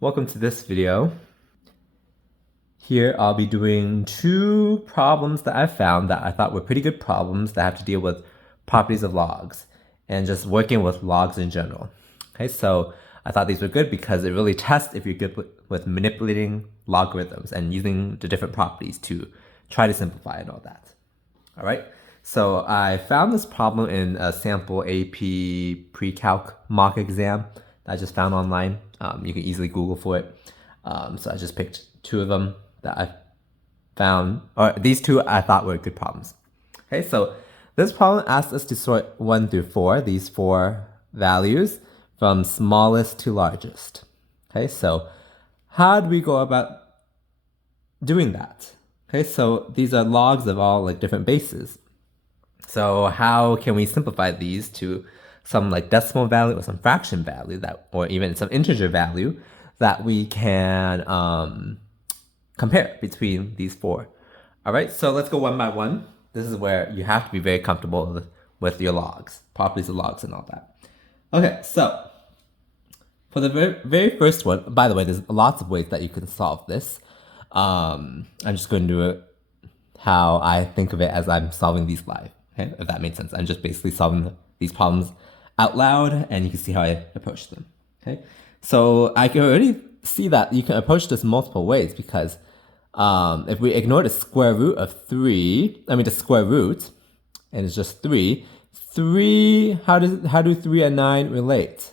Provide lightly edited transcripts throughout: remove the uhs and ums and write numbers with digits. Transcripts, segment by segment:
Welcome to this video. Here I'll be doing two problems that I found that I thought were pretty good problems that have to deal with properties of logs and just working with logs in general. Okay, so I thought these were good because it really tests if you're good with manipulating logarithms and using the different properties to try to simplify and all that. All right, so I found this problem in a sample AP pre-calc mock exam that I just found online. You can easily Google for it. So I just picked two of them that I found, or these two I thought were good problems. Okay, so this problem asks us to sort 1 through 4, these four values, from smallest to largest. Okay, so how do we go about doing that? Okay, so these are logs of all like different bases. So how can we simplify these to some like decimal value or some fraction value that, or even some integer value that we can compare between these four? All right, so let's go one by one. This is where you have to be very comfortable with your logs, properties of logs and all that. Okay, so for the very first one, by the way, there's lots of ways that you can solve this. I'm just going to do it how I think of it as I'm solving these live, okay? If that makes sense. I'm just basically solving these problems out loud and you can see how I approach them, okay? So I can already see that you can approach this multiple ways because if we ignore the square root of 3, the square root, and it's just 3, how do 3 and 9 relate?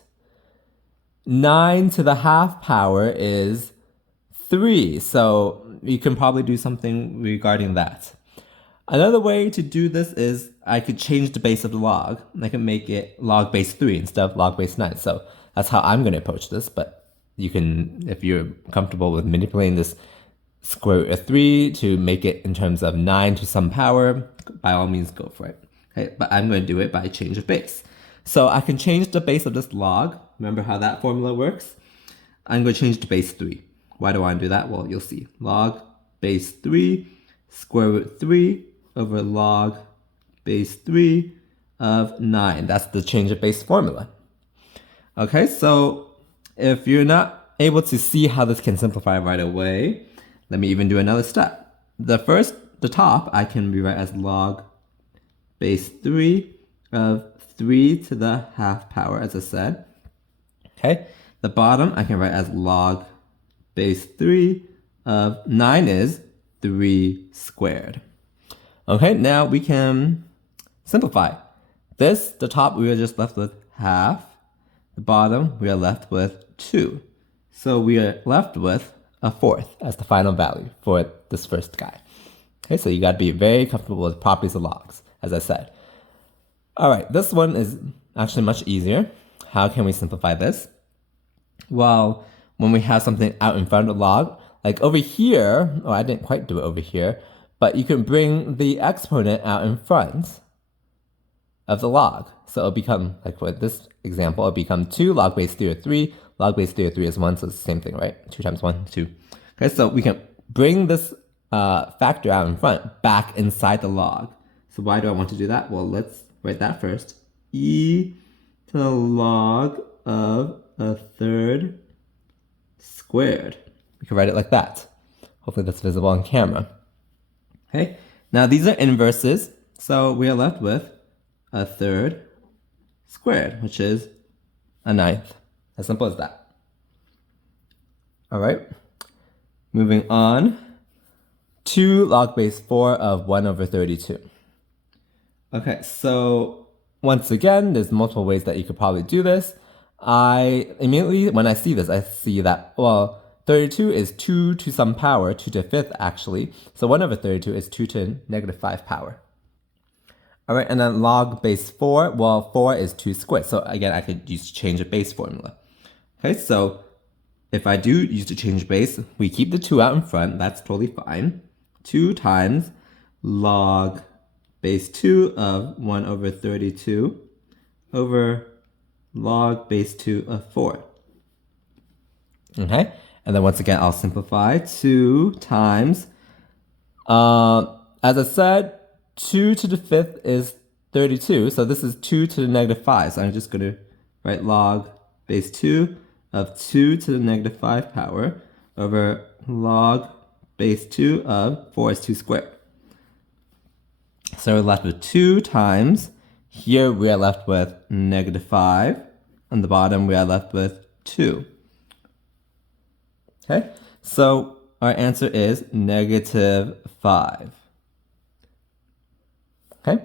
9 to the half power is 3, so you can probably do something regarding that. Another way to do this is I could change the base of the log. I can make it log base 3 instead of log base 9. So that's how I'm going to approach this, but you can, if you're comfortable with manipulating this square root of 3 to make it in terms of 9 to some power, by all means go for it. Okay, but I'm going to do it by change of base. So I can change the base of this log. Remember how that formula works? I'm going to change to base 3. Why do I want to do that? Well, you'll see. Log base 3 square root 3 over log base 3 of 9. That's the change of base formula. Okay, so if you're not able to see how this can simplify right away, let me even do another step. The top, I can rewrite as log base 3 of 3 to the half power, as I said. Okay, the bottom, I can write as log base 3 of 9 is 3 squared. Okay, now we can simplify. The top, we are just left with half. The bottom, we are left with 2. So we are left with a fourth as the final value for this first guy. Okay, so you got to be very comfortable with properties of logs, as I said. All right, this one is actually much easier. How can we simplify this? Well, when we have something out in front of the log, like over here, I didn't quite do it over here, but you can bring the exponent out in front of the log. So it'll become, like for this example, it'll become 2 log base 3 or 3. Log base 3 or 3 is 1, so it's the same thing, right? 2 times 1, 2. Okay, so we can bring this factor out in front back inside the log. So why do I want to do that? Well, let's write that first. E to the log of a third squared. We can write it like that. Hopefully that's visible on camera. Okay, now these are inverses, so we are left with a third squared, which is a ninth. As simple as that. All right, moving on. 2 log base 4 of 1 over 32. Okay, so once again, there's multiple ways that you could probably do this. I immediately, when I see this, I see that, well, 32 is 2 to some power, 2 to the 5th actually. So 1 over 32 is 2 to negative 5 power. All right, and then log base 4, well, 4 is 2 squared. So again, I could use change of base formula. Okay, so if I do use the change of base, we keep the 2 out in front. That's totally fine. 2 times log base 2 of 1 over 32 over log base 2 of 4. Okay, and then once again, I'll simplify. 2 times, as I said, 2 to the 5th is 32. So this is 2 to the negative 5. So I'm just going to write log base 2 of 2 to the negative 5 power over log base 2 of 4 is 2 squared. So we're left with 2 times, here we are left with negative 5, on the bottom we are left with 2. Okay, so our answer is negative 5. Okay,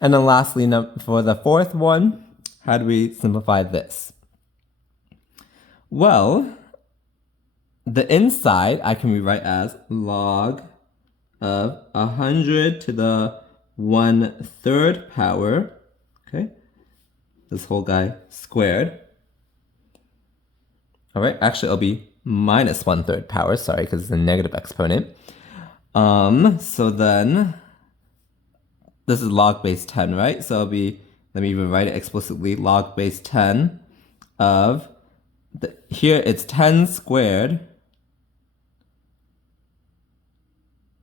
and then lastly, for the fourth one, how do we simplify this? Well, the inside I can rewrite as log of 100 to the 1/3 power, okay, this whole guy squared. All right, actually it'll be minus 1/3 power, sorry, because it's a negative exponent. So then this is log base 10, right? So it'll be, let me even write it explicitly, log base 10 of, here it's 10 squared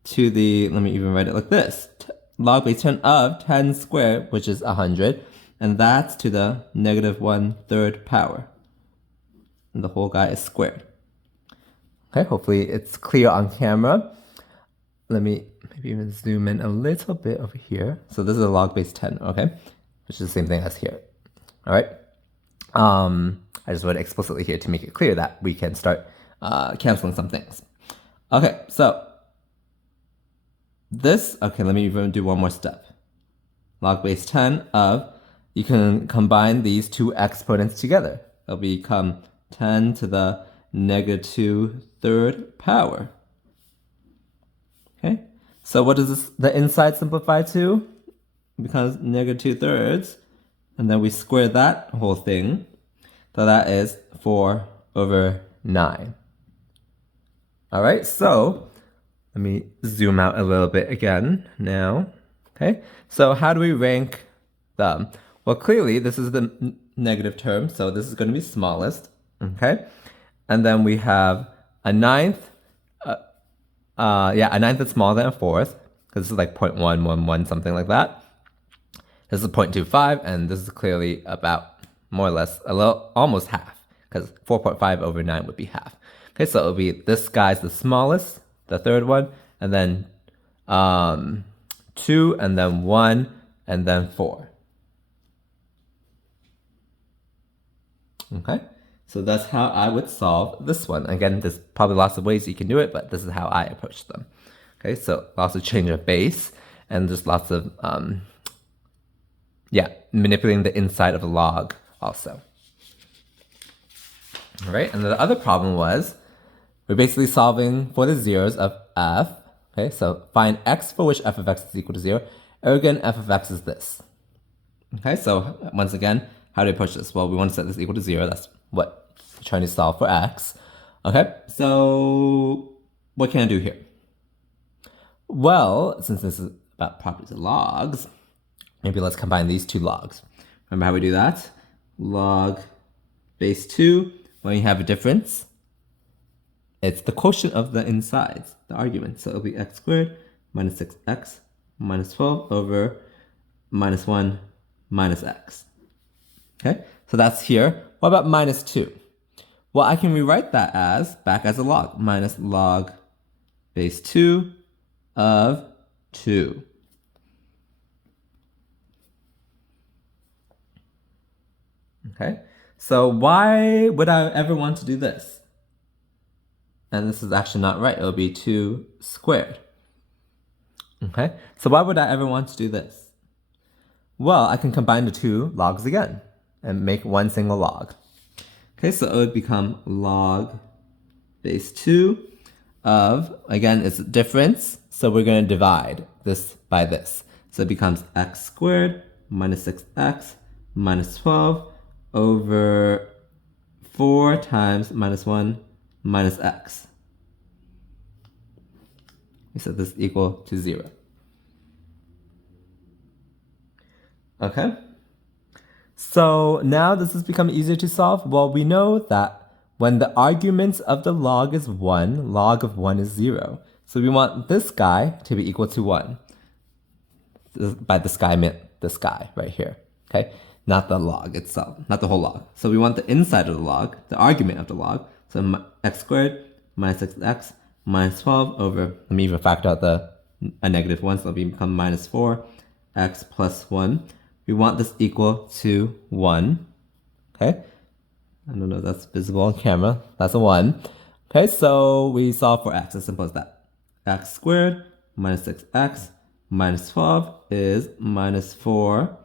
to the, let me even write it like this, log base 10 of 10 squared, which is 100, and that's to the negative 1/3 power. And the whole guy is squared. Okay, hopefully it's clear on camera. Let me maybe even zoom in a little bit over here. So this is a log base 10, okay? Which is the same thing as here. All right. I just wrote it explicitly here to make it clear that we can start canceling some things. Okay, so this, okay, let me even do one more step. Log base 10 of, you can combine these two exponents together. It'll become 10 to the negative 2/3 power. Okay, so what does this, the inside simplify to? It becomes negative 2/3, and then we square that whole thing. So that is 4/9. All right, so let me zoom out a little bit again now. Okay, so how do we rank them? Well, clearly this is the negative term, so this is going to be smallest. Okay, and then we have a ninth. A ninth is smaller than a fourth, because this is like 0.111, something like that. This is 0.25, and this is clearly about more or less a little, almost half, because 4.5/9 would be half. Okay, so it'll be, this guy's the smallest, the third one, and then 2, and then 1, and then 4. Okay, so that's how I would solve this one. Again, there's probably lots of ways you can do it, but this is how I approach them. Okay, so lots of change of base, and just lots of, manipulating the inside of the log also. All right, and the other problem was, we're basically solving for the zeros of f. Okay, so find x for which f of x is equal to 0. Again, f of x is this. Okay, so once again, how do we approach this? Well, we want to set this equal to 0. That's what we're trying to solve for x. Okay, so what can I do here? Well, since this is about properties of logs, maybe let's combine these two logs. Remember how we do that? Log base 2, when you have a difference, it's the quotient of the insides, the argument. So it'll be x squared minus 6x minus 12 over minus 1 minus x. Okay, so that's here. What about minus 2? Well, I can rewrite that as, back as a log, minus log base 2 of 2. Okay, so why would I ever want to do this? And this is actually not right. It'll be 2 squared. Okay, so why would I ever want to do this? Well, I can combine the two logs again and make one single log. Okay, so it would become log base 2 of, again, it's a difference, so we're going to divide this by this. So it becomes x squared minus 6x minus 12 over 4 times minus 1 minus x. We set this equal to 0. Okay, so now this has become easier to solve. Well, we know that when the argument of the log is 1, log of 1 is 0. So we want this guy to be equal to 1. By this guy, I meant this guy right here. Okay, not the log itself, not the whole log. So we want the inside of the log, the argument of the log. So x squared minus 6x minus 12 over, let me even factor out a negative 1, so it'll become minus 4x plus 1. We want this equal to 1, okay? I don't know if that's visible on camera. That's a 1. Okay, so we solve for x, as simple as that. X squared minus 6x minus 12 is minus 4x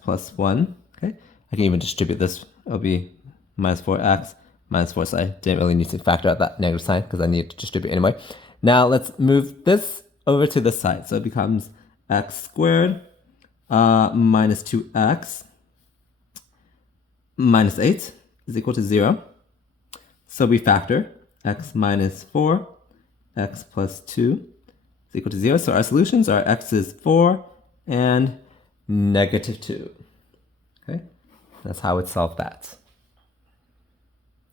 plus 1. Okay, I can even distribute this. It'll be minus 4x minus 4, so I didn't really need to factor out that negative sign because I need to distribute anyway. Now let's move this over to this side. So it becomes x squared minus 2x minus 8 is equal to 0. So we factor x minus 4, x plus 2 is equal to 0. So our solutions are x is 4 and negative 2. Okay, that's how we'd solve that.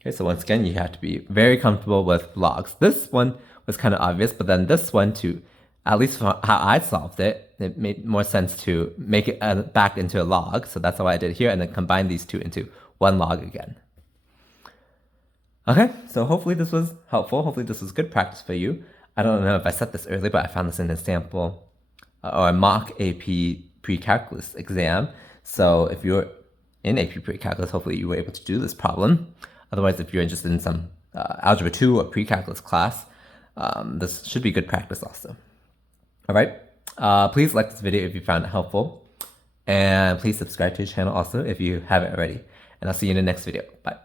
Okay, so once again, you have to be very comfortable with logs. This one was kind of obvious, but then this one too, at least for how I solved it, it made more sense to make it back into a log. So that's why I did it here, and then combine these two into one log again. Okay, so hopefully this was helpful. Hopefully this was good practice for you. I don't know if I said this earlier, but I found this in a sample or a mock AP Precalculus exam. So if you're in AP Precalculus, hopefully you were able to do this problem. Otherwise, if you're interested in some Algebra 2 or Precalculus class, this should be good practice also. All right, please like this video if you found it helpful. And please subscribe to the channel also if you haven't already. And I'll see you in the next video. Bye.